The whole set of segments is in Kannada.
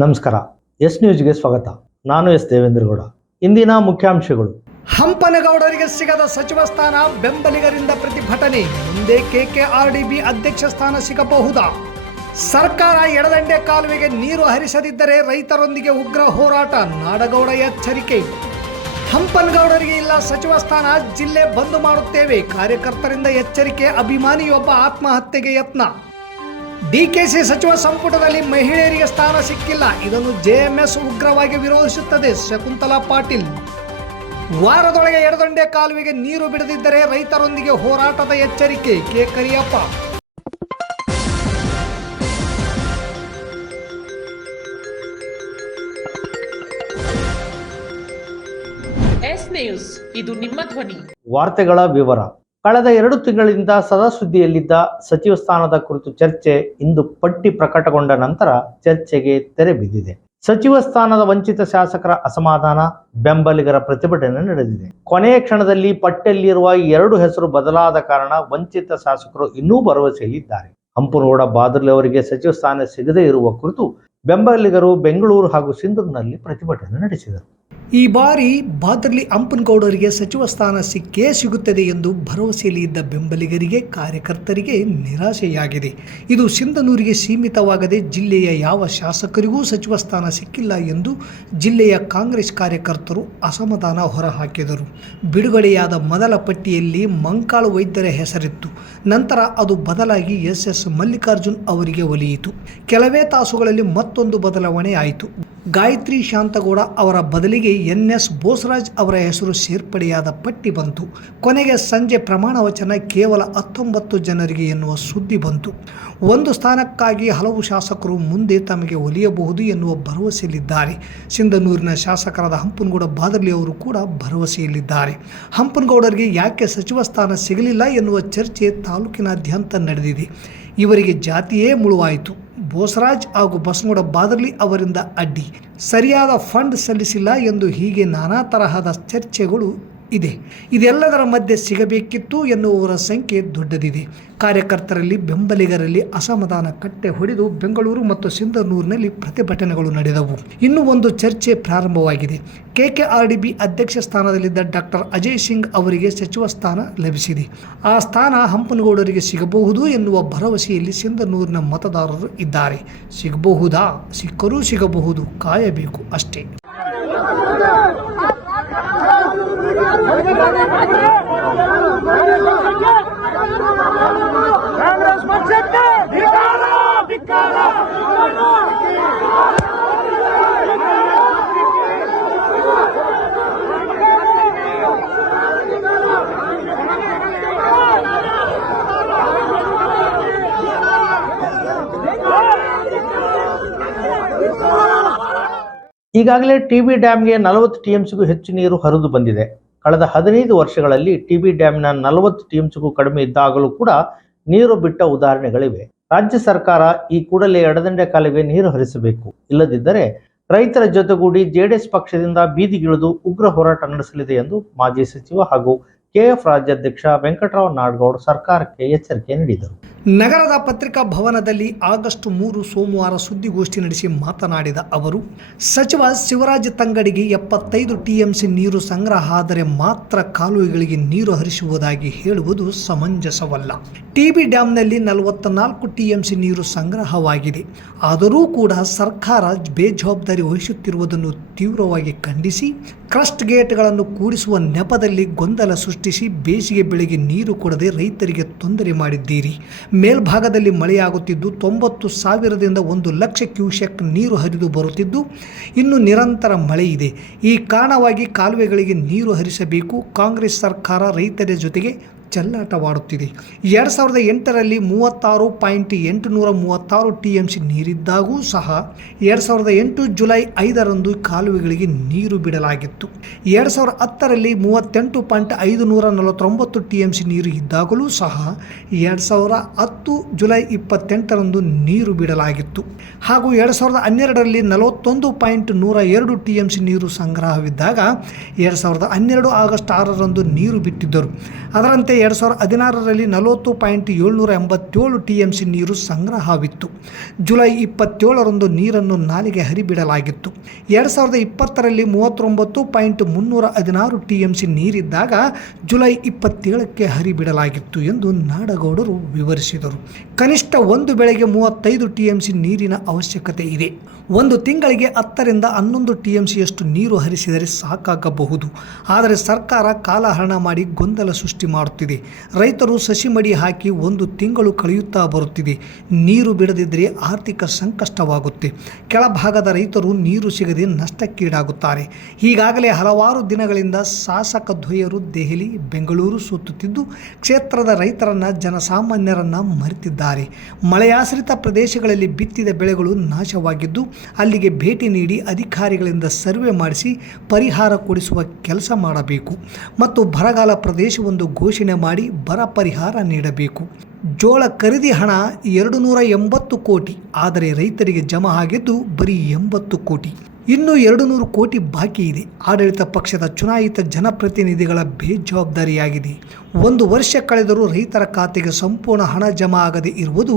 ನಮಸ್ಕಾರ. ಎಸ್ ನ್ಯೂಸ್ಗೆ ಸ್ವಾಗತ. ನಾನು ಎಸ್ ದೇವೇಂದ್ರಗೌಡ. ಇಂದಿನ ಮುಖ್ಯಾಂಶಗಳು. ಹಂಪನಗೌಡರಿಗೆ ಸಿಗದ ಸಚಿವ ಸ್ಥಾನ, ಬೆಂಬಲಿಗರಿಂದ ಪ್ರತಿಭಟನೆ. ಮುಂದೆ ಕೆಕೆಆರ್ಡಿಬಿ ಅಧ್ಯಕ್ಷ ಸ್ಥಾನ ಸಿಗಬಹುದಾ? ಸರ್ಕಾರ ಎಡದಂಡೆ ಕಾಲುವೆಗೆ ನೀರು ಹರಿಸದಿದ್ದರೆ ರೈತರೊಂದಿಗೆ ಉಗ್ರ ಹೋರಾಟ, ನಾಡಗೌಡ ಎಚ್ಚರಿಕೆ. ಹಂಪನಗೌಡರಿಗೆ ಇಲ್ಲ ಸಚಿವ ಸ್ಥಾನ, ಜಿಲ್ಲೆ ಬಂದ್ ಮಾಡುತ್ತೇವೆ, ಕಾರ್ಯಕರ್ತರಿಂದ ಎಚ್ಚರಿಕೆ. ಅಭಿಮಾನಿಯೊಬ್ಬ ಆತ್ಮಹತ್ಯೆಗೆ ಯತ್ನ. ಡಿಕೆಶಿ ಸಚಿವ ಸಂಪುಟದಲ್ಲಿ ಮಹಿಳೆಯರಿಗೆ ಸ್ಥಾನ ಸಿಕ್ಕಿಲ್ಲ, ಇದನ್ನು ಜೆಎಂಎಸ್ ಉಗ್ರವಾಗಿ ವಿರೋಧಿಸುತ್ತದೆ, ಶಕುಂತಲಾ ಪಾಟೀಲ್. ವಾರದೊಳಗೆ ಎಡದಂಡೆ ಕಾಲುವೆಗೆ ನೀರು ಬಿಡದಿದ್ದರೆ ರೈತರೊಂದಿಗೆ ಹೋರಾಟದ ಎಚ್ಚರಿಕೆ, ಕೆ ಕರಿಯಪ್ಪ. ಎಸ್ ನ್ಯೂಸ್, ಇದು ನಿಮ್ಮ ಧ್ವನಿ. ವಾರ್ತೆಗಳ ವಿವರ. ಕಳೆದ 2 ತಿಂಗಳಿಂದ ಸದಾ ಸುದ್ದಿಯಲ್ಲಿದ್ದ ಸಚಿವ ಸ್ಥಾನದ ಕುರಿತು ಚರ್ಚೆ ಇಂದು ಪಟ್ಟಿ ಪ್ರಕಟಗೊಂಡ ನಂತರ ಚರ್ಚೆಗೆ ತೆರೆ ಬಿದ್ದಿದೆ. ಸಚಿವ ಸ್ಥಾನದ ವಂಚಿತ ಶಾಸಕರ ಅಸಮಾಧಾನ, ಬೆಂಬಲಿಗರ ಪ್ರತಿಭಟನೆ ನಡೆದಿದೆ. ಕೊನೆಯ ಕ್ಷಣದಲ್ಲಿ ಪಟ್ಟಿಯಲ್ಲಿರುವ 2 ಹೆಸರು ಬದಲಾದ ಕಾರಣ ವಂಚಿತ ಶಾಸಕರು ಇನ್ನೂ ಭರವಸೆಯಲ್ಲಿದ್ದಾರೆ. ಹಂಪನಗೌಡ ಬಾದರ್ಲಿ ಅವರಿಗೆ ಸಚಿವ ಸ್ಥಾನ ಸಿಗದೇ ಇರುವ ಕುರಿತು ಬೆಂಬಲಿಗರು ಬೆಂಗಳೂರು ಹಾಗೂ ಸಿಂಧೂರಿನಲ್ಲಿ ಪ್ರತಿಭಟನೆ ನಡೆಸಿದರು. ಈ ಬಾರಿ ಬಾದರ್ಲಿ ಹಂಪನಗೌಡರಿಗೆ ಸಚಿವ ಸ್ಥಾನ ಸಿಕ್ಕೇ ಸಿಗುತ್ತದೆ ಎಂದು ಭರವಸೆಯಲ್ಲಿ ಇದ್ದ ಬೆಂಬಲಿಗರಿಗೆ, ಕಾರ್ಯಕರ್ತರಿಗೆ ನಿರಾಶೆಯಾಗಿದೆ. ಇದು ಸಿಂಧನೂರಿಗೆ ಸೀಮಿತವಾಗದೆ ಜಿಲ್ಲೆಯ ಯಾವ ಶಾಸಕರಿಗೂ ಸಚಿವ ಸ್ಥಾನ ಸಿಕ್ಕಿಲ್ಲ ಎಂದು ಜಿಲ್ಲೆಯ ಕಾಂಗ್ರೆಸ್ ಕಾರ್ಯಕರ್ತರು ಅಸಮಾಧಾನ ಹೊರಹಾಕಿದರು. ಬಿಡುಗಡೆಯಾದ ಮೊದಲ ಪಟ್ಟಿಯಲ್ಲಿ ಮಂಕಾಳು ವೈದ್ಯರ ಹೆಸರಿತ್ತು. ನಂತರ ಅದು ಬದಲಾಗಿ ಎಸ್ ಮಲ್ಲಿಕಾರ್ಜುನ್ ಅವರಿಗೆ ಒಲಿಯಿತು. ಕೆಲವೇ ತಾಸುಗಳಲ್ಲಿ ಮತ್ತೊಂದು ಬದಲಾವಣೆ ಆಯಿತು. ಗಾಯತ್ರಿ ಶಾಂತಗೌಡ ಅವರ ಬದಲಿಗೆ ಎನ್.ಎಸ್. ಬೋಸರಾಜ್ ಅವರ ಹೆಸರು ಸೇರ್ಪಡೆಯಾದ ಪಟ್ಟಿ ಬಂತು. ಕೊನೆಗೆ ಸಂಜೆ ಪ್ರಮಾಣ ವಚನ ಕೇವಲ 19 ಜನರಿಗೆ ಎನ್ನುವ ಸುದ್ದಿ ಬಂತು. ಒಂದು ಸ್ಥಾನಕ್ಕಾಗಿ ಹಲವು ಶಾಸಕರು ಮುಂದೆ ತಮಗೆ ಒಲಿಯಬಹುದು ಎನ್ನುವ ಭರವಸೆಯಲ್ಲಿದ್ದಾರೆ. ಸಿಂಧನೂರಿನ ಶಾಸಕರಾದ ಹಂಪನಗೌಡ ಬಾದರ್ಲಿ ಅವರು ಕೂಡ ಭರವಸೆಯಲ್ಲಿದ್ದಾರೆ. ಹಂಪನಗೌಡರಿಗೆ ಯಾಕೆ ಸಚಿವ ಸ್ಥಾನ ಸಿಗಲಿಲ್ಲ ಎನ್ನುವ ಚರ್ಚೆ ತಾಲೂಕಿನಾದ್ಯಂತ ನಡೆದಿದೆ. ಇವರಿಗೆ ಜಾತಿಯೇ ಮುಳುವಾಯಿತು. ಬೋಸರಾಜ್ ಹಾಗೂ ಬಸನಗೌಡ ಬಾದರ್ಲಿ ಅವರಿಂದ ಅಡ್ಡಿ, ಸರಿಯಾದ ಫಂಡ್ ಸಲ್ಲಿಸಿಲ್ಲ ಎಂದು ಹೀಗೆ ನಾನಾ ತರಹದ ಚರ್ಚೆಗಳು ಇದೆ. ಇದೆಲ್ಲದರ ಮಧ್ಯೆ ಸಿಗಬೇಕಿತ್ತು ಎನ್ನುವವರ ಸಂಖ್ಯೆ ದೊಡ್ಡದಿದೆ. ಕಾರ್ಯಕರ್ತರಲ್ಲಿ, ಬೆಂಬಲಿಗರಲ್ಲಿ ಅಸಮಾಧಾನ ಕಟ್ಟೆ ಹೊಡೆದು ಬೆಂಗಳೂರು ಮತ್ತು ಸಿಂಧನೂರಿನಲ್ಲಿ ಪ್ರತಿಭಟನೆಗಳು ನಡೆದವು. ಇನ್ನೂ ಒಂದು ಚರ್ಚೆ ಪ್ರಾರಂಭವಾಗಿದೆ. ಕೆಕೆಆರ್ಡಿಬಿ ಅಧ್ಯಕ್ಷ ಸ್ಥಾನದಲ್ಲಿದ್ದ ಡಾಕ್ಟರ್ ಅಜಯ್ ಸಿಂಗ್ ಅವರಿಗೆ ಸಚಿವ ಸ್ಥಾನ ಲಭಿಸಿದೆ. ಆ ಸ್ಥಾನ ಹಂಪನಗೌಡರಿಗೆ ಸಿಗಬಹುದು ಎನ್ನುವ ಭರವಸೆಯಲ್ಲಿ ಸಿಂಧನೂರಿನ ಮತದಾರರು ಇದ್ದಾರೆ. ಸಿಗಬಹುದಾ? ಸಿಕ್ಕರೂ ಸಿಗಬಹುದು, ಕಾಯಬೇಕು ಅಷ್ಟೇ. ಕಾಂಗ್ರೆಸ್ ಪಕ್ಷಕ್ಕೆ ಧಿಕ್ಕಾರ, ಧಿಕ್ಕಾರ. ಈಗಾಗಲೇ ಟಿಬಿ ಡ್ಯಾಂಗೆ 40 ಟಿಎಂಸಿಗೂ ಹೆಚ್ಚು ನೀರು ಹರಿದು ಬಂದಿದೆ. ಕಳೆದ 15 ವರ್ಷಗಳಲ್ಲಿ ಟಿಬಿ ಡ್ಯಾಂನ 40 ಟಿಎಂಸಿಗೂ ಕಡಿಮೆ ಇದ್ದಾಗಲೂ ಕೂಡ ನೀರು ಬಿಟ್ಟ ಉದಾಹರಣೆಗಳಿವೆ. ರಾಜ್ಯ ಸರ್ಕಾರ ಈ ಕೂಡಲೇ ಎಡದಂಡೆ ಕಾಲುವೆಗೆ ನೀರು ಹರಿಸಬೇಕು. ಇಲ್ಲದಿದ್ದರೆ ರೈತರ ಜೊತೆಗೂಡಿ ಜೆಡಿಎಸ್ ಪಕ್ಷದಿಂದ ಬೀದಿಗಿಳಿದು ಉಗ್ರ ಹೋರಾಟ ನಡೆಸಲಿದೆ ಎಂದು ಮಾಜಿ ಸಚಿವ ಹಾಗೂ ಕೆಎಫ್ ರಾಜ್ಯಾಧ್ಯಕ್ಷ ವೆಂಕಟರಾವ್ ನಾಡಗೌಡ ಸರ್ಕಾರಕ್ಕೆ ಎಚ್ಚರಿಕೆ ನೀಡಿದರು. ನಗರದ ಪತ್ರಿಕಾ ಭವನದಲ್ಲಿ ಆಗಸ್ಟ್ 3 ಸೋಮವಾರ ಸುದ್ದಿಗೋಷ್ಠಿ ನಡೆಸಿ ಮಾತನಾಡಿದ ಅವರು, ಸಚಿವ ಶಿವರಾಜ್ ತಂಗಡಿಗೆ 75 ಟಿಎಂಸಿ ನೀರು ಸಂಗ್ರಹ ಆದರೆ ಮಾತ್ರ ಕಾಲುವೆಗಳಿಗೆ ನೀರು ಹರಿಸುವುದಾಗಿ ಹೇಳುವುದು ಸಮಂಜಸವಲ್ಲ. ಟಿಬಿ ಡ್ಯಾಂನಲ್ಲಿ 44 ಟಿಎಂಸಿ ನೀರು ಸಂಗ್ರಹವಾಗಿದೆ. ಆದರೂ ಕೂಡ ಸರ್ಕಾರ ಬೇಜವಾಬ್ದಾರಿ ವಹಿಸುತ್ತಿರುವುದನ್ನು ತೀವ್ರವಾಗಿ ಖಂಡಿಸಿ ಕ್ರಸ್ಟ್ ಗೇಟ್ಗಳನ್ನು ಕೂಡಿಸುವ ನೆಪದಲ್ಲಿ ಗೊಂದಲ ಸೃಷ್ಟಿಸಿ ಬೇಸಿಗೆ ಬೆಳೆಗೆ ನೀರು ಕೊಡದೆ ರೈತರಿಗೆ ತೊಂದರೆ ಮಾಡಿದ್ದೀರಿ. ಮೇಲ್ಭಾಗದಲ್ಲಿ ಮಳೆಯಾಗುತ್ತಿದ್ದು 90,000ದಿಂದ 1,00,000 ಕ್ಯೂಸೆಕ್ ನೀರು ಹರಿದು ಬರುತ್ತಿದ್ದು ಇನ್ನು ನಿರಂತರ ಮಳೆ ಇದೆ. ಈ ಕಾರಣವಾಗಿ ಕಾಲುವೆಗಳಿಗೆ ನೀರು ಹರಿಸಬೇಕು. ಕಾಂಗ್ರೆಸ್ ಸರ್ಕಾರ ರೈತರ ಜೊತೆಗೆ ಚೆಲ್ಲಾಟವಾಡುತ್ತಿದೆ. 2008ರಲ್ಲಿ 36.836 ಟಿಎಂಸಿ ನೀರಿದ್ದಾಗೂ ಸಹ 2008 ಜುಲೈ 5ರಂದು ಕಾಲುವೆಗಳಿಗೆ ನೀರು ಬಿಡಲಾಗಿತ್ತು. 2010ರಲ್ಲಿ 38.549 ಟಿಎಂಸಿ ನೀರು ಇದ್ದಾಗಲೂ ಸಹ 2010 ಜುಲೈ 28ರಂದು ನೀರು ಬಿಡಲಾಗಿತ್ತು. ಹಾಗೂ 2012ರಲ್ಲಿ 41.102 ಟಿಎಂಸಿ ನೀರು ಸಂಗ್ರಹವಿದ್ದಾಗ 2012 ಆಗಸ್ಟ್ 6ರಂದು ನೀರು ಬಿಟ್ಟಿದ್ದರು. ಅದರಂತೆ 2016ರಲ್ಲಿ 40.787 TMC ನೀರು ಸಂಗ್ರಹವಿತ್ತು. ಜುಲೈ 27ರಂದು ನೀರನ್ನು ನಾಲೆಗೆ ಹರಿಬಿಡಲಾಗಿತ್ತು. 2020ರಲ್ಲಿ 39.316 TMC ನೀರಿದ್ದಾಗ ಜುಲೈ 27ಕ್ಕೆ ಹರಿಬಿಡಲಾಗಿತ್ತು ಎಂದು ನಾಡಗೌಡರು ವಿವರಿಸಿದರು. ಕನಿಷ್ಠ ಒಂದು ಬೆಳೆಗೆ 35 TMC ನೀರಿನ ಅವಶ್ಯಕತೆ ಇದೆ. ಒಂದು ತಿಂಗಳಿಗೆ 10ರಿಂದ 11 TMCಯಷ್ಟು ನೀರು ಹರಿಸಿದರೆ ಸಾಕಾಗಬಹುದು. ಆದರೆ ಸರ್ಕಾರ ಕಾಲಹರಣ ಮಾಡಿ ಗೊಂದಲ ಸೃಷ್ಟಿ ಮಾಡುತ್ತಿದೆ. ರೈತರು ಸಸಿ ಮಡಿ ಹಾಕಿ 1 ತಿಂಗಳು ಕಳೆಯುತ್ತಾ ಬರುತ್ತಿದೆ. ನೀರು ಬಿಡದಿದ್ದರೆ ಆರ್ಥಿಕ ಸಂಕಷ್ಟವಾಗುತ್ತೆ. ಕೆಳಭಾಗದ ರೈತರು ನೀರು ಸಿಗದೆ ನಷ್ಟಕ್ಕೀಡಾಗುತ್ತಾರೆ. ಈಗಾಗಲೇ ಹಲವಾರು ದಿನಗಳಿಂದ ಶಾಸಕ ದ್ವಯರು ದೆಹಲಿ, ಬೆಂಗಳೂರು ಸುತ್ತುತ್ತಿದ್ದು ಕ್ಷೇತ್ರದ ರೈತರನ್ನ, ಜನಸಾಮಾನ್ಯರನ್ನ ಮರೆತಿದ್ದಾರೆ. ಮಳೆಯಾಶ್ರಿತ ಪ್ರದೇಶಗಳಲ್ಲಿ ಬಿತ್ತಿದ ಬೆಳೆಗಳು ನಾಶವಾಗಿದ್ದು ಅಲ್ಲಿಗೆ ಭೇಟಿ ನೀಡಿ ಅಧಿಕಾರಿಗಳಿಂದ ಸರ್ವೆ ಮಾಡಿಸಿ ಪರಿಹಾರ ಕೊಡಿಸುವ ಕೆಲಸ ಮಾಡಬೇಕು ಮತ್ತು ಬರಗಾಲ ಪ್ರದೇಶವೊಂದು ಘೋಷಣೆ ಮಾಡಿ ಬರ ಪರಿಹಾರ ನೀಡಬೇಕು. ಜೋಳ ಖರೀದಿ ಹಣ 280 ಕೋಟಿ, ಆದರೆ ರೈತರಿಗೆ ಜಮಾ ಆಗಿದ್ದು ಬರೀ 80 ಕೋಟಿ. ಇನ್ನೂ 200 ಕೋಟಿ ಬಾಕಿ ಇದೆ. ಆಡಳಿತ ಪಕ್ಷದ ಚುನಾಯಿತ ಜನಪ್ರತಿನಿಧಿಗಳ ಬೇಜವಾಬ್ದಾರಿಯಾಗಿದೆ. 1 ವರ್ಷ ಕಳೆದರೂ ರೈತರ ಖಾತೆಗೆ ಸಂಪೂರ್ಣ ಹಣ ಜಮಾ ಆಗದೆ ಇರುವುದು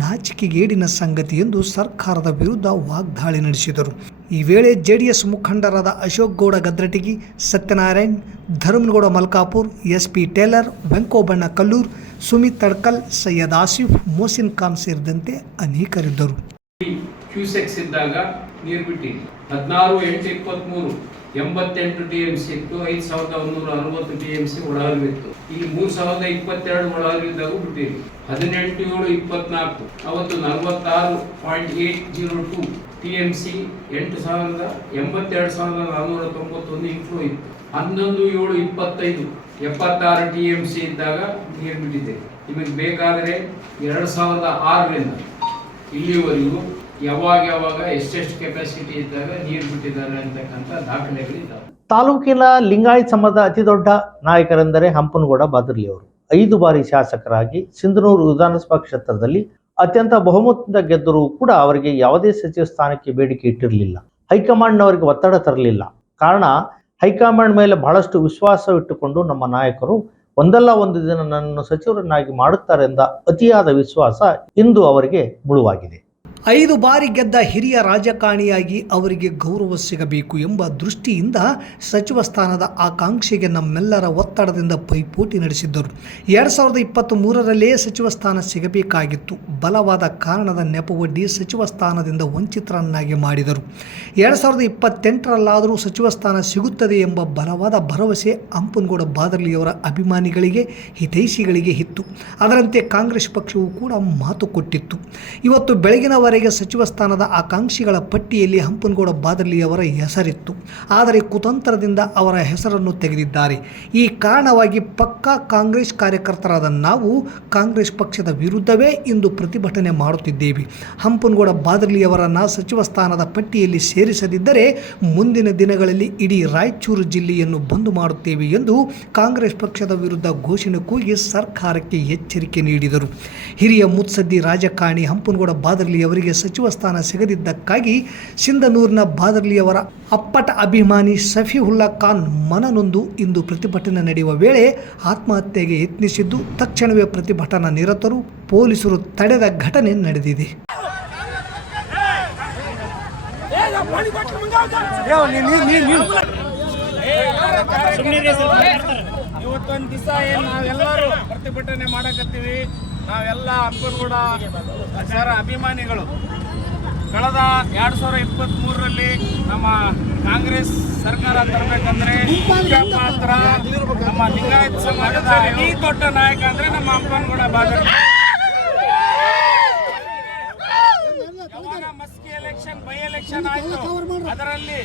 ನಾಚಿಕೆಗೇಡಿನ ಸಂಗತಿ ಎಂದು ಸರ್ಕಾರದ ವಿರುದ್ಧ ವಾಗ್ದಾಳಿ ನಡೆಸಿದರು. ಈ ವೇಳೆ ಜೆಡಿಎಸ್ ಮುಖಂಡರಾದ ಅಶೋಕ್ ಗೌಡ ಗದ್ರಟಗಿ, ಸತ್ಯನಾರಾಯಣ್, ಧರ್ಮಗೌಡ ಮಲ್ಕಾಪುರ್, SP ಟೇಲರ್, ವೆಂಕೋಬಣ್ಣ ಕಲ್ಲೂರ್, ಸುಮಿತ್ ತಡ್ಕಲ್, ಸೈಯದ್ ಆಸಿಫ್, ಮೋಸಿನ್ ಖಾನ್ ಸೇರಿದಂತೆ ಅನೇಕರಿದ್ದರು. ಕ್ಯೂಸೆಕ್ಸ್ ಇದ್ದಾಗ ನೀರು ಬಿಟ್ಟಿವಿ. 16/8/23 88 TMC ಇತ್ತು. 5160 TMC ಒಳಹರಿವಿತ್ತು. ಈಗ 3022 ಒಳಹರಿವಿದ್ದಾಗೂ ಬಿಟ್ಟಿವಿ. 18/7/24 ಅವತ್ತು 46.802 TMC 82,491 ಇನ್ಫ್ಲೋ ಇತ್ತು. 11/7/25 76 TMC ಇದ್ದಾಗ ನೀರು ಬಿಟ್ಟಿದೆ. ನಿಮಗೆ ಬೇಕಾದರೆ 2006ರಿಂದ ಇಲ್ಲಿವರೆಗೂ ಯಾವಾಗ ಎಷ್ಟೆಷ್ಟು ಕೆಪಾಸಿಟಿ ಇದ್ದಾಗ ನೀರು ಬಿಟ್ಟಿದ್ದಾರೆ ಅಂತಕ್ಕಂಥ ದಾಖಲೆಗಳಿದ್ದಾವೆ. ತಾಲೂಕಿನ ಲಿಂಗಾಯತ್ ಸಮಾಜದ ಅತಿ ದೊಡ್ಡ ನಾಯಕರೆಂದರೆ ಹಂಪನಗೌಡ ಬಾದರ್ಲಿ ಅವರು. 5 ಬಾರಿ ಶಾಸಕರಾಗಿ ಸಿಂಧನೂರು ವಿಧಾನಸಭಾ ಕ್ಷೇತ್ರದಲ್ಲಿ ಅತ್ಯಂತ ಬಹುಮತದಿಂದ ಗೆದ್ದರೂ ಕೂಡ ಅವರಿಗೆ ಯಾವುದೇ ಸಚಿವ ಸ್ಥಾನಕ್ಕೆ ಬೇಡಿಕೆ ಇಟ್ಟಿರಲಿಲ್ಲ. ಹೈಕಮಾಂಡ್ನವರಿಗೆ ಒತ್ತಡ ತರಲಿಲ್ಲ. ಕಾರಣ, ಹೈಕಮಾಂಡ್ ಮೇಲೆ ಬಹಳಷ್ಟು ವಿಶ್ವಾಸವಿಟ್ಟುಕೊಂಡು ನಮ್ಮ ನಾಯಕರು ಒಂದಲ್ಲ ಒಂದು ದಿನ ನನ್ನನ್ನು ಸಚಿವರನ್ನಾಗಿ ಮಾಡುತ್ತಾರೆಂದ ಅತಿಯಾದ ವಿಶ್ವಾಸ ಇಂದು ಅವರಿಗೆ ಮುಳುವಾಗಿದೆ. 5 ಬಾರಿ ಗೆದ್ದ ಹಿರಿಯ ರಾಜಕಾರಣಿಯಾಗಿ ಅವರಿಗೆ ಗೌರವ ಸಿಗಬೇಕು ಎಂಬ ದೃಷ್ಟಿಯಿಂದ ಸಚಿವ ಸ್ಥಾನದ ಆಕಾಂಕ್ಷೆಗೆ ನಮ್ಮೆಲ್ಲರ ಒತ್ತಡದಿಂದ ಪೈಪೋಟಿ ನಡೆಸಿದ್ದರು. 2023ರಲ್ಲೇ ಸಚಿವ ಸ್ಥಾನ ಸಿಗಬೇಕಾಗಿತ್ತು. ಬಲವಾದ ಕಾರಣದ ನೆಪವೊಡ್ಡಿ ಸಚಿವ ಸ್ಥಾನದಿಂದ ವಂಚಿತರನ್ನಾಗಿ ಮಾಡಿದರು. 2028ರಲ್ಲಾದರೂ ಸಚಿವ ಸ್ಥಾನ ಸಿಗುತ್ತದೆ ಎಂಬ ಬಲವಾದ ಭರವಸೆ ಹಂಪನಗೌಡ ಬಾದರ್ಲಿಯವರ ಅಭಿಮಾನಿಗಳಿಗೆ, ಹಿತೈಷಿಗಳಿಗೆ ಇತ್ತು. ಅದರಂತೆ ಕಾಂಗ್ರೆಸ್ ಪಕ್ಷವು ಕೂಡ ಮಾತು ಕೊಟ್ಟಿತ್ತು. ಇವತ್ತು ಬೆಳಗಿನವರೆಗೆ ಸಚಿವ ಸ್ಥಾನದ ಆಕಾಂಕ್ಷಿಗಳ ಪಟ್ಟಿಯಲ್ಲಿ ಹಂಪನಗೌಡ ಬಾದರ್ಲಿಯವರ ಹೆಸರಿತ್ತು. ಆದರೆ ಕುತಂತ್ರದಿಂದ ಅವರ ಹೆಸರನ್ನು ತೆಗೆದಿದ್ದಾರೆ. ಈ ಕಾರಣವಾಗಿ ಪಕ್ಕಾ ಕಾಂಗ್ರೆಸ್ ಕಾರ್ಯಕರ್ತರಾದ ನಾವು ಕಾಂಗ್ರೆಸ್ ಪಕ್ಷದ ವಿರುದ್ಧವೇ ಇಂದು ಪ್ರತಿಭಟನೆ ಮಾಡುತ್ತಿದ್ದೇವೆ. ಹಂಪನಗೌಡ ಬಾದರ್ಲಿಯವರನ್ನು ಸಚಿವ ಸ್ಥಾನದ ಪಟ್ಟಿಯಲ್ಲಿ ಸೇರಿಸದಿದ್ದರೆ ಮುಂದಿನ ದಿನಗಳಲ್ಲಿ ಇಡೀ ರಾಯಚೂರು ಜಿಲ್ಲೆಯನ್ನು ಬಂದ್ ಮಾಡುತ್ತೇವೆ ಎಂದು ಕಾಂಗ್ರೆಸ್ ಪಕ್ಷದ ವಿರುದ್ಧ ಘೋಷಣೆ ಕೂಗಿ ಸರ್ಕಾರಕ್ಕೆ ಎಚ್ಚರಿಕೆ ನೀಡಿದರು. ಹಿರಿಯ ಮುತ್ಸದ್ದಿ ರಾಜಕಾರಣಿ ಹಂಪನಗೌಡ ಬಾದರ್ಲಿಯವರಿಗೆ ಸಚಿವ ಸ್ಥಾನ ಸಿಗದಿದ್ದಕ್ಕಾಗಿ ಸಿಂಧನೂರಿನ ಬಾದರ್ಲಿಯವರ ಅಪ್ಪಟ ಅಭಿಮಾನಿ ಸಫಿಹುಲ್ಲಾ ಖಾನ್ ಮನನೊಂದು ಇಂದು ಪ್ರತಿಭಟನೆ ನಡೆಯುವ ವೇಳೆ ಆತ್ಮಹತ್ಯೆಗೆ ಯತ್ನಿಸಿದ್ದು ತಕ್ಷಣವೇ ಪ್ರತಿಭಟನಾ ನಿರತರು ಪೊಲೀಸರು ತಡೆದ ಘಟನೆ ನಡೆದಿದೆ. ಇವತ್ತೊಂದು ದಿವಸ ಏನು ನಾವೆಲ್ಲರೂ ಪ್ರತಿಭಟನೆ ಮಾಡಕತ್ತೀವಿ. ನಾವೆಲ್ಲ ಹಂಪನಗೌಡ ಸರ ಅಭಿಮಾನಿಗಳು ಕಳೆದ 2023ರಲ್ಲಿ ನಮ್ಮ ಕಾಂಗ್ರೆಸ್ ಸರ್ಕಾರ ತರಬೇಕಂದ್ರೆ ಮುಖ್ಯ ಪಾತ್ರ ನಮ್ಮ ಲಿಂಗಾಯತ್ ಸಮಾಜದ ಅತಿ ದೊಡ್ಡ ನಾಯಕ ಅಂದ್ರೆ ನಮ್ಮ ಹಂಪನಗೌಡ ಬಾದರ್ಲಿ. ಯಾವಾಗ ಮಸ್ಕಿ ಎಲೆಕ್ಷನ್, ಬೈ ಎಲೆಕ್ಷನ್ ಆಯ್ತು, ಅದರಲ್ಲಿ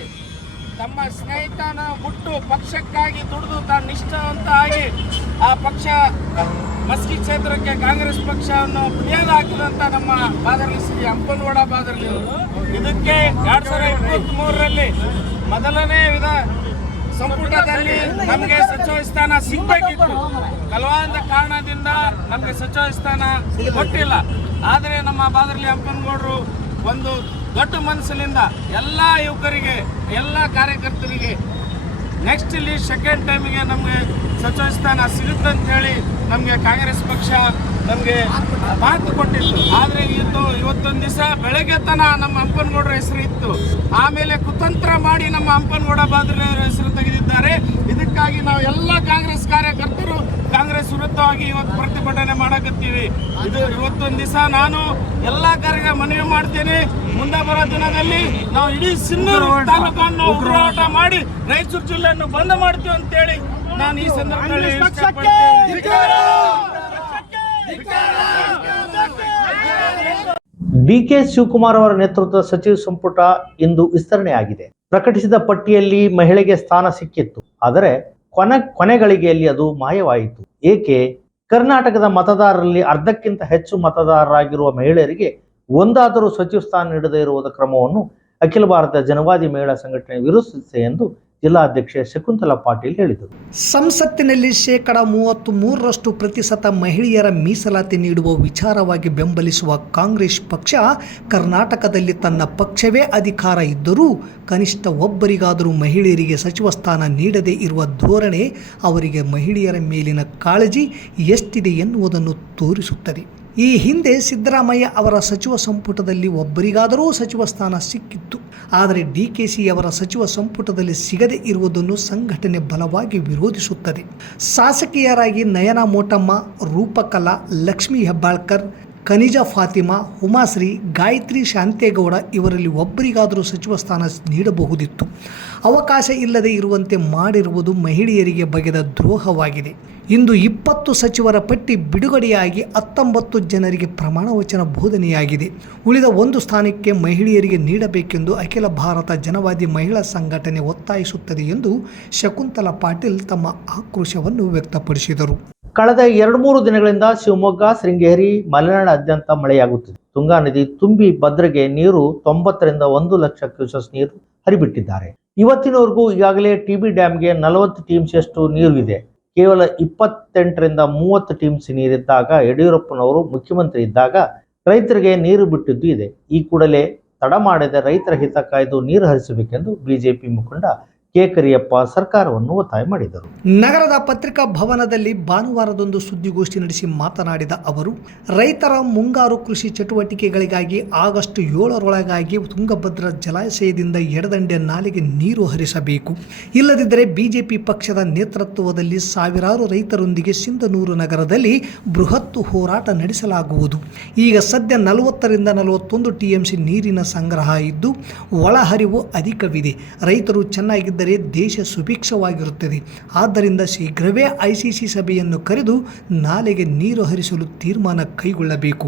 ತಮ್ಮ ಸ್ನೇಹಿತನ ಬಿಟ್ಟು ಪಕ್ಷಕ್ಕಾಗಿ ದುಡಿದು ತಾನು ನಿಷ್ಠಾವಂತ ಆಗಿ ಆ ಪಕ್ಷ ಮಸ್ಕಿ ಕ್ಷೇತ್ರಕ್ಕೆ ಕಾಂಗ್ರೆಸ್ ಪಕ್ಷವನ್ನು ಬುನಿಯಾದ ಹಾಕಿದಂತ ನಮ್ಮ ಬಾದರ್ಲಿ ಶ್ರೀ ಹಂಪನಗೌಡ ಬಾದರ್ಲಿ ಇದಕ್ಕೆ 2023ರಲ್ಲಿ ಮೊದಲನೇ ಸಂಪುಟದಲ್ಲಿ ನಮಗೆ ಸಚಿವ ಸ್ಥಾನ ಸಿಗಬೇಕಿತ್ತು. ಕೆಲವೊಂದು ಕಾರಣದಿಂದ ನಮಗೆ ಸಚಿವ ಸ್ಥಾನ ಕೊಟ್ಟಿಲ್ಲ. ಆದರೆ ನಮ್ಮ ಬಾದರ್ಲಿ ಹಂಪನಗೌಡರು ಒಂದು ದೊಡ್ಡ ಮನಸ್ಸಿನಿಂದ ಎಲ್ಲ ಯುವಕರಿಗೆ, ಎಲ್ಲ ಕಾರ್ಯಕರ್ತರಿಗೆ ನೆಕ್ಸ್ಟ್ ಇಲ್ಲಿ ಸೆಕೆಂಡ್ ಟೈಮಿಗೆ ನಮಗೆ ಸಚಿವ ಸ್ಥಾನ ಸಿಗುತ್ತೆ ಅಂತ ಹೇಳಿ ನಮಗೆ ಕಾಂಗ್ರೆಸ್ ಪಕ್ಷ ನಮಗೆ ಮಾತು ಕೊಟ್ಟಿತ್ತು. ಆದರೆ ಇವತ್ತೊಂದು ದಿವಸ ಬೆಳಗ್ಗೆ ತನ ನಮ್ಮ ಹಂಪನಗೌಡರ ಹೆಸರು ಇತ್ತು, ಆಮೇಲೆ ಕುತಂತ್ರ ಮಾಡಿ ನಮ್ಮ ಹಂಪನಗೌಡ ಬಾದ್ರಿಯವರ ಹೆಸರು ತೆಗೆದಿದ್ದಾರೆ. ಇದಕ್ಕಾಗಿ ನಾವು ಎಲ್ಲ ಕಾಂಗ್ರೆಸ್ ಕಾರ್ಯಕರ್ತರು ಕಾಂಗ್ರೆಸ್ ವಿರುದ್ಧವಾಗಿ ಇವತ್ತು ಪ್ರತಿಭಟನೆ ಮಾಡಕತ್ತೀವಿ. ಇವತ್ತೊಂದು ದಿವಸ ನಾನು ಎಲ್ಲ ಕಡೆಗೆ ಮನವಿ ಮಾಡ್ತೇನೆ, ಮುಂದೆ ಬರೋ ದಿನದಲ್ಲಿ ನಾವು ಇಡೀ ಸಿನ್ನೂರು ತಾಲೂಕನ್ನು ಹೋರಾಟ ಮಾಡಿ ರಾಯಚೂರು ಜಿಲ್ಲೆಯನ್ನು ಬಂದ್ ಮಾಡ್ತೀವಿ ಅಂತೇಳಿ ನಾನು ಈ ಸಂದರ್ಭದಲ್ಲಿ ಡಿಕೆ ಶಿವಕುಮಾರ್ ಅವರ ನೇತೃತ್ವದ ಸಚಿವ ಸಂಪುಟ ಇಂದು ವಿಸ್ತರಣೆಯಾಗಿದೆ. ಪ್ರಕಟಿಸಿದ ಪಟ್ಟಿಯಲ್ಲಿ ಮಹಿಳೆಗೆ ಸ್ಥಾನ ಸಿಕ್ಕಿತ್ತು, ಆದರೆ ಕೊನೆಗಳಿಗೆಯಲ್ಲಿ ಅದು ಮಾಯವಾಯಿತು. ಏಕೆ? ಕರ್ನಾಟಕದ ಮತದಾರರಲ್ಲಿ ಅರ್ಧಕ್ಕಿಂತ ಹೆಚ್ಚು ಮತದಾರರಾಗಿರುವ ಮಹಿಳೆಯರಿಗೆ ಒಂದಾದರೂ ಸಚಿವ ಸ್ಥಾನ ನೀಡದೇ ಇರುವುದರ ಕ್ರಮವನ್ನು ಅಖಿಲ ಭಾರತ ಜನವಾದಿ ಮಹಿಳಾ ಸಂಘಟನೆ ವಿರೋಧಿಸಿದೆ ಎಂದು ಜಿಲ್ಲಾಧ್ಯಕ್ಷೆ ಶಕುಂತಲಾ ಪಾಟೀಲ್ ಹೇಳಿದರು. ಸಂಸತ್ತಿನಲ್ಲಿ 33% ಮಹಿಳೆಯರ ಮೀಸಲಾತಿ ನೀಡುವ ವಿಚಾರವಾಗಿ ಬೆಂಬಲಿಸುವ ಕಾಂಗ್ರೆಸ್ ಪಕ್ಷ ಕರ್ನಾಟಕದಲ್ಲಿ ತನ್ನ ಪಕ್ಷವೇ ಅಧಿಕಾರ ಇದ್ದರೂ ಕನಿಷ್ಠ ಒಬ್ಬರಿಗಾದರೂ ಮಹಿಳೆಯರಿಗೆ ಸಚಿವ ಸ್ಥಾನ ನೀಡದೇ ಇರುವ ಧೋರಣೆ ಅವರಿಗೆ ಮಹಿಳೆಯರ ಮೇಲಿನ ಕಾಳಜಿ ಎಷ್ಟಿದೆ ಎನ್ನುವುದನ್ನು ತೋರಿಸುತ್ತದೆ. ಈ ಹಿಂದೆ ಸಿದ್ದರಾಮಯ್ಯ ಅವರ ಸಚಿವ ಸಂಪುಟದಲ್ಲಿ ಒಬ್ಬರಿಗಾದರೂ ಸಚಿವ ಸ್ಥಾನ ಸಿಕ್ಕಿತ್ತು. ಆದರೆ ಡಿಕೆಶಿ ಅವರ ಸಚಿವ ಸಂಪುಟದಲ್ಲಿ ಸಿಗದೇ ಇರುವುದನ್ನು ಸಂಘಟನೆ ಬಲವಾಗಿ ವಿರೋಧಿಸುತ್ತದೆ. ಶಾಸಕಿಯರಾಗಿ ನಯನಾ ಮೋಟಮ್ಮ, ರೂಪಕಲಾ, ಲಕ್ಷ್ಮೀ ಹೆಬ್ಬಾಳ್ಕರ್, ಖನಿಜಾ ಫಾತಿಮಾ, ಉಮಾಶ್ರೀ, ಗಾಯತ್ರಿ ಶಾಂತೇಗೌಡ ಇವರಲ್ಲಿ ಒಬ್ಬರಿಗಾದರೂ ಸಚಿವ ಸ್ಥಾನ ನೀಡಬಹುದಿತ್ತು. ಅವಕಾಶ ಇಲ್ಲದೆ ಇರುವಂತೆ ಮಾಡಿರುವುದು ಮಹಿಳೆಯರಿಗೆ ಬಗೆದ ದ್ರೋಹವಾಗಿದೆ. ಇಂದು 20 ಸಚಿವರ ಪಟ್ಟಿ ಬಿಡುಗಡೆಯಾಗಿ 19 ಜನರಿಗೆ ಪ್ರಮಾಣ ವಚನ ಬೋಧನೆಯಾಗಿದೆ. ಉಳಿದ 1 ಸ್ಥಾನಕ್ಕೆ ಮಹಿಳೆಯರಿಗೆ ನೀಡಬೇಕೆಂದು ಅಖಿಲ ಭಾರತ ಜನವಾದಿ ಮಹಿಳಾ ಸಂಘಟನೆ ಒತ್ತಾಯಿಸುತ್ತದೆ ಎಂದು ಶಕುಂತಲಾ ಪಾಟೀಲ್ ತಮ್ಮ ಆಕ್ರೋಶವನ್ನು ವ್ಯಕ್ತಪಡಿಸಿದರು. ಕಳೆದ 2-3 ದಿನಗಳಿಂದ ಶಿವಮೊಗ್ಗ, ಶೃಂಗೇರಿ, ಮಲೆನಾಡಾದ್ಯಂತ ಮಳೆಯಾಗುತ್ತಿದೆ. ತುಂಗಾ ನದಿ ತುಂಬಿ ಭದ್ರೆಗೆ ನೀರು 90ರಿಂದ 1 ಲಕ್ಷ ಕ್ಯೂಸೆಸ್ ನೀರು ಹರಿಬಿಟ್ಟಿದ್ದಾರೆ. ಇವತ್ತಿನವರೆಗೂ ಈಗಾಗಲೇ ಟಿಬಿ ಡ್ಯಾಂಗೆ 40 ಟಿಎಂಸಿಯಷ್ಟು ನೀರು ಇದೆ. ಕೇವಲ 28ರಿಂದ 30 ಟಿಎಂಸಿ ನೀರಿದ್ದಾಗ ಯಡಿಯೂರಪ್ಪನವರು ಮುಖ್ಯಮಂತ್ರಿ ಇದ್ದಾಗ ರೈತರಿಗೆ ನೀರು ಬಿಟ್ಟಿದ್ದು ಇದೆ. ಈ ಕೂಡಲೇ ತಡ ಮಾಡದೆ ರೈತರ ಹಿತ ಕಾಯ್ದು ನೀರು ಹರಿಸಬೇಕೆಂದು ಬಿಜೆಪಿ ಮುಖಂಡ ಕೆ. ಕರಿಯಪ್ಪ ಸರ್ಕಾರವನ್ನು ಒತ್ತಾಯ ಮಾಡಿದರು. ನಗರದ ಪತ್ರಿಕಾ ಭವನದಲ್ಲಿ ಭಾನುವಾರದಂದು ಸುದ್ದಿಗೋಷ್ಠಿ ನಡೆಸಿ ಮಾತನಾಡಿದ ಅವರು, ರೈತರ ಮುಂಗಾರು ಕೃಷಿ ಚಟುವಟಿಕೆಗಳಿಗಾಗಿ ಆಗಸ್ಟ್ 7ರೊಳಗಾಗಿ ತುಂಗಭದ್ರಾ ಜಲಾಶಯದಿಂದ ಎಡದಂಡೆ ನಾಲೆಗೆ ನೀರು ಹರಿಸಬೇಕು. ಇಲ್ಲದಿದ್ದರೆ ಬಿಜೆಪಿ ಪಕ್ಷದ ನೇತೃತ್ವದಲ್ಲಿ ಸಾವಿರಾರು ರೈತರೊಂದಿಗೆ ಸಿಂಧನೂರು ನಗರದಲ್ಲಿ ಬೃಹತ್ ಹೋರಾಟ ನಡೆಸಲಾಗುವುದು. ಈಗ ಸದ್ಯ 40ರಿಂದ 41 ಟಿಎಂಸಿ ನೀರಿನ ಸಂಗ್ರಹ ಇದ್ದು ಒಳಹರಿವು ಅಧಿಕವಿದೆ. ರೈತರು ಚೆನ್ನಾಗಿದ್ದರೆ ದೇಶ ಸುಭಿಕ್ಷವಾಗಿರುತ್ತದೆ. ಆದ್ದರಿಂದ ಶೀಘ್ರವೇ ಐಸಿಸಿ ಸಭೆಯನ್ನು ಕರೆದು ನಾಲೆಗೆ ನೀರು ಹರಿಸಲು ತೀರ್ಮಾನ ಕೈಗೊಳ್ಳಬೇಕು.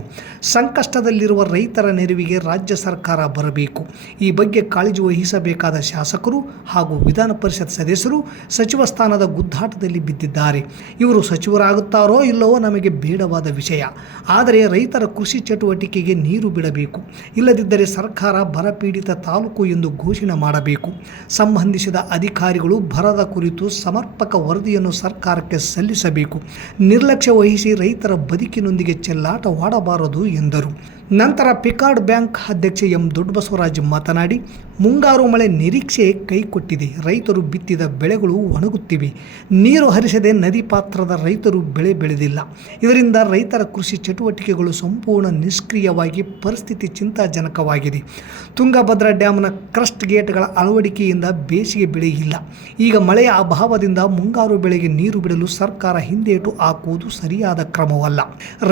ಸಂಕಷ್ಟದಲ್ಲಿರುವ ರೈತರ ನೆರವಿಗೆ ರಾಜ್ಯ ಸರ್ಕಾರ ಬರಬೇಕು. ಈ ಬಗ್ಗೆ ಕಾಳಜಿ ವಹಿಸಬೇಕಾದ ಶಾಸಕರು ಹಾಗೂ ವಿಧಾನ ಪರಿಷತ್ ಸದಸ್ಯರು ಸಚಿವ ಸ್ಥಾನದ ಗುದ್ದಾಟದಲ್ಲಿ ಬಿದ್ದಿದ್ದಾರೆ. ಇವರು ಸಚಿವರಾಗುತ್ತಾರೋ ಇಲ್ಲವೋ ನಮಗೆ ಬೇಡವಾದ ವಿಷಯ. ಆದರೆ ರೈತರ ಕೃಷಿ ಚಟುವಟಿಕೆಗೆ ನೀರು ಬಿಡಬೇಕು. ಇಲ್ಲದಿದ್ದರೆ ಸರ್ಕಾರ ಬರಪೀಡಿತ ತಾಲೂಕು ಎಂದು ಘೋಷಣೆ ಮಾಡಬೇಕು. ಸಂಬಂಧಿಸಿದ ಅಧಿಕಾರಿಗಳು ಬರದ ಕುರಿತು ಸಮರ್ಪಕ ವರದಿಯನ್ನು ಸರ್ಕಾರಕ್ಕೆ ಸಲ್ಲಿಸಬೇಕು. ನಿರ್ಲಕ್ಷ್ಯ ವಹಿಸಿ ರೈತರ ಬದುಕಿನೊಂದಿಗೆ ಚೆಲ್ಲಾಟವಾಡಬಾರದು ಎಂದರು. ನಂತರ ಪಿಕಾರ್ಡ್ ಬ್ಯಾಂಕ್ ಅಧ್ಯಕ್ಷ ಎಂ. ದೊಡ್ಡಬಸವರಾಜ್ ಮಾತನಾಡಿ, ಮುಂಗಾರು ಮಳೆ ನಿರೀಕ್ಷೆ ಕೈಕೊಟ್ಟಿದೆ. ರೈತರು ಬಿತ್ತಿದ ಬೆಳೆಗಳು ಒಣಗುತ್ತಿವೆ. ನೀರು ಹರಿಸದೆ ನದಿ ಪಾತ್ರದ ರೈತರು ಬೆಳೆ ಬೆಳೆದಿಲ್ಲ. ಇದರಿಂದ ರೈತರ ಕೃಷಿ ಚಟುವಟಿಕೆಗಳು ಸಂಪೂರ್ಣ ನಿಷ್ಕ್ರಿಯವಾಗಿ ಪರಿಸ್ಥಿತಿ ಚಿಂತಾಜನಕವಾಗಿದೆ. ತುಂಗಭದ್ರಾ ಡ್ಯಾಮ್ನ ಕ್ರಸ್ಟ್ ಗೇಟ್ಗಳ ಅಳವಡಿಕೆಯಿಂದ ಬೇಸಿಗೆ ಬೆಳೆ ಇಲ್ಲ. ಈಗ ಮಳೆಯ ಅಭಾವದಿಂದ ಮುಂಗಾರು ಬೆಳೆಗೆ ನೀರು ಬಿಡಲು ಸರ್ಕಾರ ಹಿಂದೇಟು ಹಾಕುವುದು ಸರಿಯಾದ ಕ್ರಮವಲ್ಲ.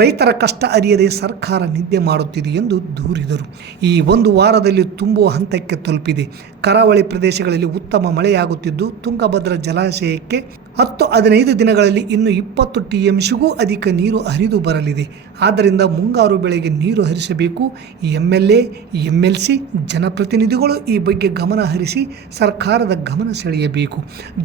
ರೈತರ ಕಷ್ಟ ಅರಿಯದೆ ಸರ್ಕಾರ ನಿದ್ದೆ ಮಾಡುತ್ತಿದೆ ಎಂದು ದೂರಿದರು. ಈ 1 ವಾರದಲ್ಲಿ ತುಂಬುವ ಹಂತಕ್ಕೆ ತಲುಪಿದೆ. ಕರಾವಳಿ ಪ್ರದೇಶಗಳಲ್ಲಿ ಉತ್ತಮ ಮಳೆಯಾಗುತ್ತಿದ್ದು ತುಂಗಭದ್ರಾ ಜಲಾಶಯಕ್ಕೆ 10-15 ದಿನಗಳಲ್ಲಿ ಇನ್ನು 20 ಟಿಎಂಸಿಗೂ ಅಧಿಕ ನೀರು ಹರಿದು ಬರಲಿದೆ. ಆದ್ದರಿಂದ ಮುಂಗಾರು ಬೆಳೆಗೆ ನೀರು ಹರಿಸಬೇಕು. ಎಂಎಲ್ಎ, ಎಂಎಲ್ಸಿ, ಜನಪ್ರತಿನಿಧಿಗಳು ಈ ಬಗ್ಗೆ ಗಮನ ಹರಿಸಿ ಸರ್ಕಾರದ ಗಮನ ಸೆಳೆಯಬೇಕು.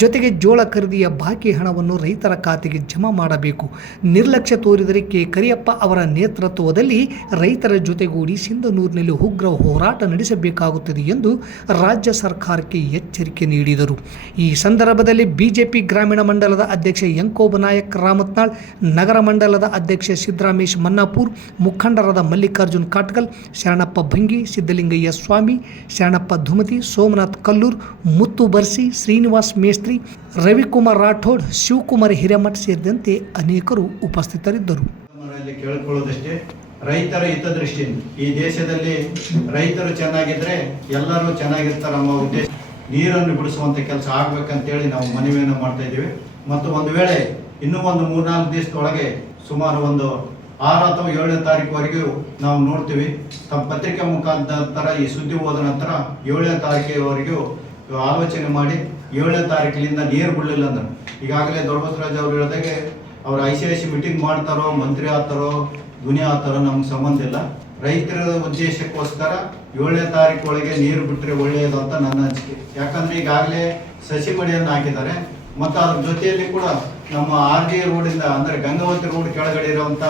ಜೊತೆಗೆ ಜೋಳ ಖರೀದಿಯ ಬಾಕಿ ಹಣವನ್ನು ರೈತರ ಖಾತೆಗೆ ಜಮಾ ಮಾಡಬೇಕು. ನಿರ್ಲಕ್ಷ್ಯ ತೋರಿದರೆ ಕೆ. ಕರಿಯಪ್ಪ ಅವರ ನೇತೃತ್ವದಲ್ಲಿ ರೈತರ ರೈತರ ಜೊತೆಗೂಡಿ ಸಿಂಧನೂರಿನಲ್ಲಿ ಉಗ್ರ ಹೋರಾಟ ನಡೆಸಬೇಕಾಗುತ್ತದೆ ಎಂದು ರಾಜ್ಯ ಸರ್ಕಾರಕ್ಕೆ ಎಚ್ಚರಿಕೆ ನೀಡಿದರು. ಈ ಸಂದರ್ಭದಲ್ಲಿ ಬಿಜೆಪಿ ಗ್ರಾಮೀಣ ಮಂಡಲದ ಅಧ್ಯಕ್ಷ ಯಂಕೋಬ ನಾಯಕ್ ರಾಮತ್ನಾಳ್, ನಗರ ಮಂಡಲದ ಅಧ್ಯಕ್ಷ ಸಿದ್ದರಾಮೇಶ್ ಮನ್ನಾಪುರ್, ಮುಖಂಡರಾದ ಮಲ್ಲಿಕಾರ್ಜುನ್ ಕಾಟ್ಕಲ್, ಶರಣಪ್ಪ ಭಂಗಿ, ಸಿದ್ದಲಿಂಗಯ್ಯ ಸ್ವಾಮಿ, ಶರಣಪ್ಪ ಧುಮತಿ, ಸೋಮನಾಥ್ ಕಲ್ಲೂರ್, ಮುತ್ತು ಬರ್ಸಿ, ಶ್ರೀನಿವಾಸ್ ಮೇಸ್ತ್ರಿ, ರವಿಕುಮಾರ್ ರಾಠೋಡ್, ಶಿವಕುಮಾರ್ ಹಿರೇಮಠ್ ಸೇರಿದಂತೆ ಅನೇಕರು ಉಪಸ್ಥಿತರಿದ್ದರು. ಕೇಳಿಕೊಳ್ಳೋದಷ್ಟೇ, ರೈತರ ಹಿತದೃಷ್ಟಿಯಿಂದ ಈ ದೇಶದಲ್ಲಿ ರೈತರು ಚೆನ್ನಾಗಿದ್ರೆ ಎಲ್ಲರೂ ಚೆನ್ನಾಗಿರ್ತಾರೆ ಅನ್ನೋ ಉದ್ದೇಶ ನೀರನ್ನು ಬಿಡಿಸುವಂತ ಕೆಲಸ ಆಗ್ಬೇಕಂತೇಳಿ ನಾವು ಮನವಿಯನ್ನು ಮಾಡ್ತಾ ಇದ್ದೀವಿ. ಮತ್ತು ಒಂದು ವೇಳೆ ಇನ್ನೂ ಒಂದು 3-4 ದಿವಸದೊಳಗೆ ಸುಮಾರು ಒಂದು 6 ಅಥವಾ 7ನೇ ತಾರೀಕುವರೆಗೂ ನಾವು ನೋಡ್ತೀವಿ. ತಮ್ಮ ಪತ್ರಿಕೆ ಮುಖಾಂತರ ಈ ಸುದ್ದಿ ಹೋದ ನಂತರ 7ನೇ ತಾರೀಕಿವರೆಗೂ ಆಲೋಚನೆ ಮಾಡಿ 7ನೇ ತಾರೀಕಿನಿಂದ ನೀರು ಬಿಡಲಿಲ್ಲ ಅಂದ್ರೆ, ಈಗಾಗಲೇ ದೊಡ್ಡಬಸವರಾಜ್ ಅವರು ಹೇಳಿದಾಗೆ ಅವ್ರು ICIC ಮೀಟಿಂಗ್ ಮಾಡ್ತಾರೋ, ಮಂತ್ರಿ ಆಗ್ತಾರೋ, ದುನಿಯಾ ಆಗ್ತಾರೋ ನಮ್ಗೆ ಸಂಬಂಧ ಇಲ್ಲ. ರೈತರ ಉದ್ದೇಶಕ್ಕೋಸ್ಕರ 7ನೇ ತಾರೀಕು ಒಳಗೆ ನೀರು ಬಿಟ್ಟರೆ ಒಳ್ಳೆಯದು ಅಂತ ನನ್ನ ಅನಿಸಿಕೆ. ಯಾಕಂದ್ರೆ ಈಗಾಗಲೇ ಸಸಿ ಮಡಿಯನ್ನು ಹಾಕಿದ್ದಾರೆ. ಮತ್ತು ಅದ್ರ ಜೊತೆಯಲ್ಲಿ ಕೂಡ ನಮ್ಮ RG ರೋಡಿಂದ ಅಂದರೆ ಗಂಗಾವತಿ ರೋಡ್ ಕೆಳಗಡೆ ಇರುವಂಥ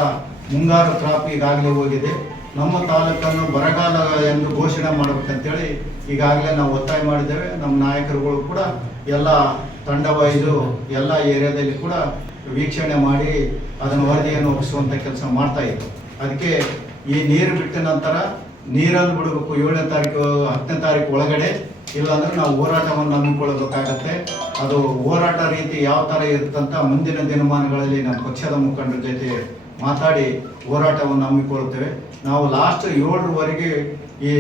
ಮುಂಗಾರು ಕ್ರಾಪ್ ಈಗಾಗಲೇ ಹೋಗಿದೆ. ನಮ್ಮ ತಾಲೂಕನ್ನು ಬರಗಾಲ ಎಂದು ಘೋಷಣೆ ಮಾಡಬೇಕಂತೇಳಿ ಈಗಾಗಲೇ ನಾವು ಒತ್ತಾಯ ಮಾಡಿದ್ದೇವೆ. ನಮ್ಮ ನಾಯಕರುಗಳು ಕೂಡ ಎಲ್ಲ ತಂಡವೈದು ಎಲ್ಲ ಏರಿಯಾದಲ್ಲಿ ಕೂಡ ವೀಕ್ಷಣೆ ಮಾಡಿ ಅದನ್ನು ವರದಿಯನ್ನು ಒಪ್ಪಿಸುವಂಥ ಕೆಲಸ ಮಾಡ್ತಾ ಇತ್ತು. ಅದಕ್ಕೆ ಈ ನೀರು ಬಿಟ್ಟ ನಂತರ ನೀರನ್ನು ಬಿಡಬೇಕು 7ನೇ ತಾರೀಕು 10ನೇ ತಾರೀಕು ಒಳಗಡೆ, ಇಲ್ಲಾಂದ್ರೆ ನಾವು ಹೋರಾಟವನ್ನು ಹಮ್ಮಿಕೊಳ್ಳಬೇಕಾಗತ್ತೆ. ಅದು ಹೋರಾಟ ರೀತಿ ಯಾವ ಥರ ಇರುತ್ತಂತ ಮುಂದಿನ ದಿನಮಾನಗಳಲ್ಲಿ ನಮ್ಮ ಪಕ್ಷದ ಮುಖಂಡರ ಜೊತೆ ಮಾತಾಡಿ ಹೋರಾಟವನ್ನು ಹಮ್ಮಿಕೊಳ್ಳುತ್ತೇವೆ. ನಾವು ಲಾಸ್ಟ್ 7ರವರೆಗೆ ಈ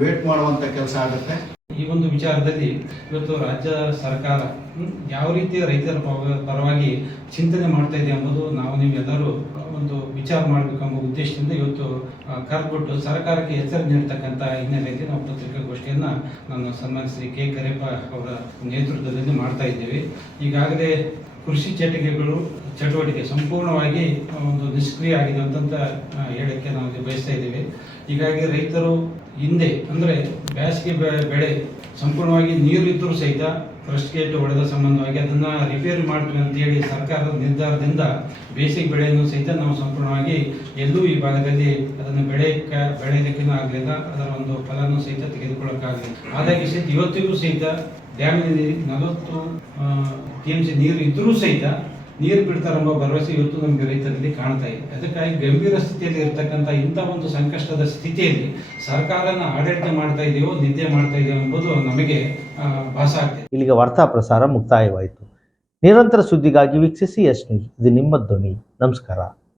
ವೇಟ್ ಮಾಡುವಂಥ ಕೆಲಸ ಆಗುತ್ತೆ. ಈ ಒಂದು ವಿಚಾರದಲ್ಲಿ ಇವತ್ತು ರಾಜ್ಯ ಸರ್ಕಾರ ಯಾವ ರೀತಿ ರೈತರ ಪರವಾಗಿ ಚಿಂತನೆ ಮಾಡ್ತಾ ಇದೆ ಎಂಬುದು ನಾವು ನೀವೆಲ್ಲರೂ ಒಂದು ವಿಚಾರ ಮಾಡಬೇಕೆಂಬ ಉದ್ದೇಶದಿಂದ ಇವತ್ತು ಕರೆದ್ಬಿಟ್ಟು ಸರ್ಕಾರಕ್ಕೆ ಎಚ್ಚರಿಕೆ ನೀಡತಕ್ಕಂಥ ಹಿನ್ನೆಲೆಯಲ್ಲಿ ನಾವು ಪತ್ರಿಕಾಗೋಷ್ಠಿಯನ್ನು ನಾನು ಸನ್ಮಾನ್ಯ ಶ್ರೀ ಕೆ ಕರೆಪ್ಪ ಅವರ ನೇತೃತ್ವದಲ್ಲಿ ಮಾಡ್ತಾ ಇದ್ದೇವೆ. ಈಗಾಗಲೇ ಕೃಷಿ ಚಟುವಟಿಕೆ ಸಂಪೂರ್ಣವಾಗಿ ಒಂದು ನಿಷ್ಕ್ರಿಯ ಆಗಿದೆ ಅಂತ ಹೇಳಕ್ಕೆ ನಾವು ಬಯಸ್ತಾ ಇದ್ದೇವೆ. ಹೀಗಾಗಿ ರೈತರು ಹಿಂದೆ ಅಂದರೆ ಬೇಸಿಗೆ ಬೆಳೆ ಸಂಪೂರ್ಣವಾಗಿ ನೀರು ಇದ್ದರೂ ಸಹಿತ ಕ್ರಸ್ಟ್ ಗೇಟ್ ಹೊಡೆದ ಸಂಬಂಧವಾಗಿ ಅದನ್ನು ರಿಪೇರಿ ಮಾಡ್ತೀವಿ ಅಂತೇಳಿ ಸರ್ಕಾರದ ನಿರ್ಧಾರದಿಂದ ಬೇಸಿಗೆ ಬೆಳೆಯನ್ನು ಸಹಿತ ನಾವು ಸಂಪೂರ್ಣವಾಗಿ ಎಲ್ಲೂ ಈ ಭಾಗದಲ್ಲಿ ಅದನ್ನು ಬೆಳೆಯೋದಕ್ಕೂ ಆಗಲಿಲ್ಲ, ಅದರ ಒಂದು ಫಲನೂ ಸಹಿತ ತೆಗೆದುಕೊಳ್ಳೋಕ್ಕಾಗಲಿಲ್ಲ. ಹಾಗಾಗಿ ಸಹಿತ ಇವತ್ತಿಗೂ ಸಹಿತ ಡ್ಯಾಮಿನಲ್ಲಿ 40 TMC ನೀರು ಇದ್ದರೂ ಸಹಿತ ನೀರು ಬಿಡ್ತಾರೆಂಬ ಭರವಸೆ ಇವತ್ತು ನಮಗೆ ರೈತರಲ್ಲಿ ಕಾಣ್ತಾ ಇದೆ. ಅದಕ್ಕಾಗಿ ಗಂಭೀರ ಸ್ಥಿತಿಯಲ್ಲಿ ಇರತಕ್ಕಂಥ ಇಂಥ ಒಂದು ಸಂಕಷ್ಟದ ಸ್ಥಿತಿಯಲ್ಲಿ ಸರ್ಕಾರನ ಆಡಳಿತ ಮಾಡ್ತಾ ಇದೆಯೋ ನಿದ್ದೆ ಮಾಡ್ತಾ ಇದೆಯೋ ಎಂಬುದು ನಮಗೆ ಭಾಸ ಆಗ್ತದೆ. ಇಲ್ಲಿಗೆ ವಾರ್ತಾ ಪ್ರಸಾರ ಮುಕ್ತಾಯವಾಯಿತು. ನಿರಂತರ ಸುದ್ದಿಗಾಗಿ ವೀಕ್ಷಿಸಿ ಎಸ್ ನ್ಯೂಸ್. ಇದು ನಿಮ್ಮ ಧ್ವನಿ. ನಮಸ್ಕಾರ.